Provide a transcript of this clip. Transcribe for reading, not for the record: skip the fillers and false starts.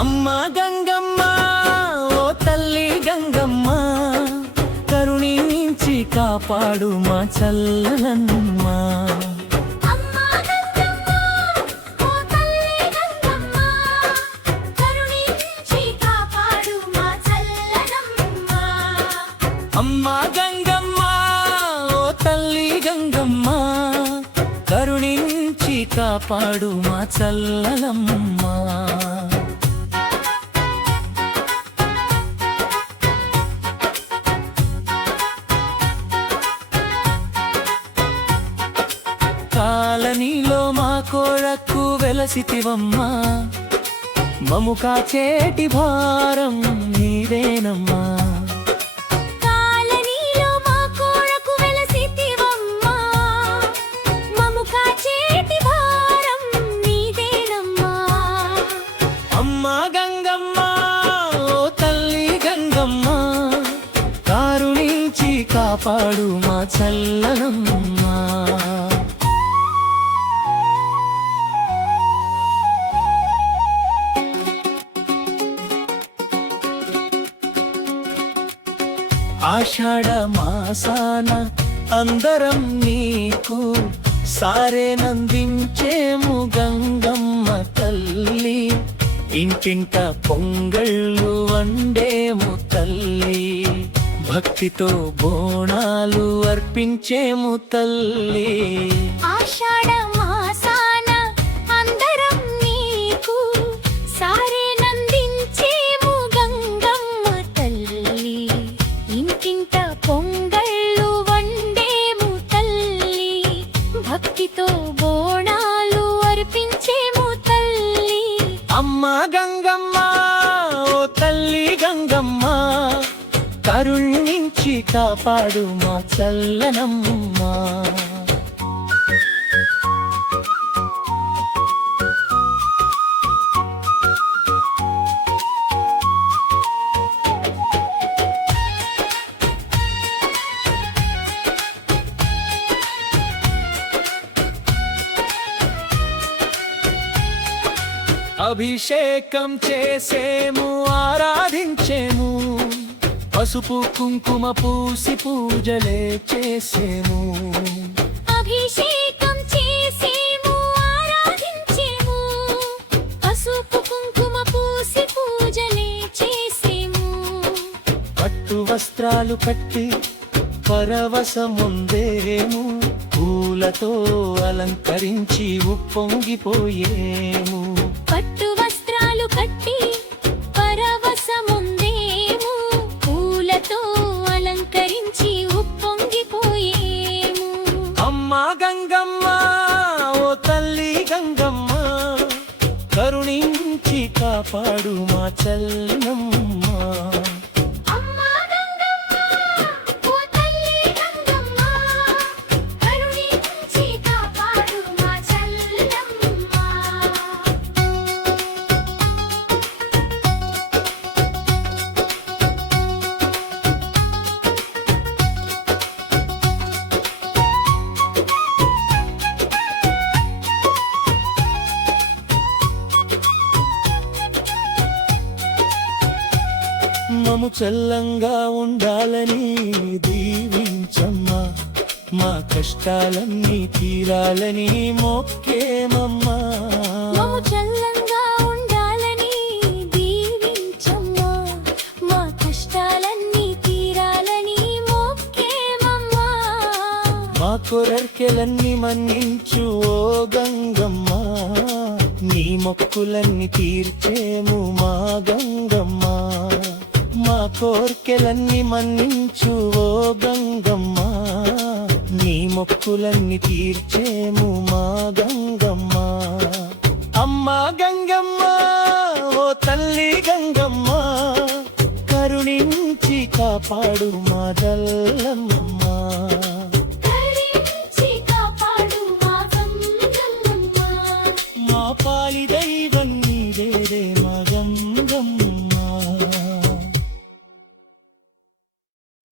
అమ్మ గంగమ్మ ఓ తల్లి గంగమ్మ కరుణించి కాపాడు మా చల్లనమ్మ. అమ్మ గంగమ్మ ఓ తల్లి గంగమ్మ కరుణించి కాపాడు మా చల్లనమ్మ. కాలనీలో మా కోడకు వెలసితివమ్మా మము కాచేటి భారం నీదేనమ్మా. అమ్మా గంగమ్మ ఓ తల్లి గంగమ్మ కారుణించి కాపాడు మా చల్లనమ్మ. ఆషాఢ మాసాన అందరం నీకు సారేనందించేము గంగమ్మ తల్లి. ఇంటింట పొంగళ్ళు వండేము తల్లి భక్తితో బోనాలు అర్పించేము తల్లి. ఆషాఢ మాసాన అందరం నీకు సారేనందించేము గంగమ్మ తల్లి. ఇంటింట పొంగళ్ళు వండేము తల్లి భక్తితో బోనాలు అర్పించేము తల్లి. అమ్మ గంగమ్మ ఓ తల్లి గంగమ్మ కరుణించి కాపాడు మా చల్లనమ్మ. అభిషేకం చేసేము ఆరాధించేము పసుపు కుంకుమ పూసి పూజలే చేసేము. అభిషేకం చేసేము ఆరాధించేము పసుపు కుంకుమ పూసి పూజలే చేసేము. పట్టు వస్త్రాలు కట్టి పరవశముందేము పూలతో అలంకరించి ఉప్పొంగిపోయేము. పట్టు వస్త్రాలు కట్టి పరవశముందేము పూలతో అలంకరించి ఉప్పొంగిపోయేము. అమ్మ గంగమ్మ ఓ తల్లి గంగమ్మ కరుణించి కాపాడు మా చల్లనమ్మ. మము చల్లంగా ఉండాలని దీవించమ్మా మా కష్టాలన్నీ తీరాలని మొక్కేమమ్మా. మము చల్లంగా ఉండాలని దీవించమ్మా మా కష్టాలన్నీ తీరాలని మొక్కేమమ్మా. మా కోర్కెలన్నీ మన్నించు ఓ గంగమ్మ నీ మొక్కులన్నీ తీర్చేము మా గంగమ్మ. మా కోర్కెలన్నీ మన్నించు ఓ గంగమ్మ నీ మొక్కులన్నీ తీర్చేము మా గంగమ్మ. అమ్మ గంగమ్మ ఓ తల్లి గంగమ్మ కరుణించి కాపాడు మా చల్లనమ్మ. మా పాలి దైవం నీదేరే మా గంగమ్మ.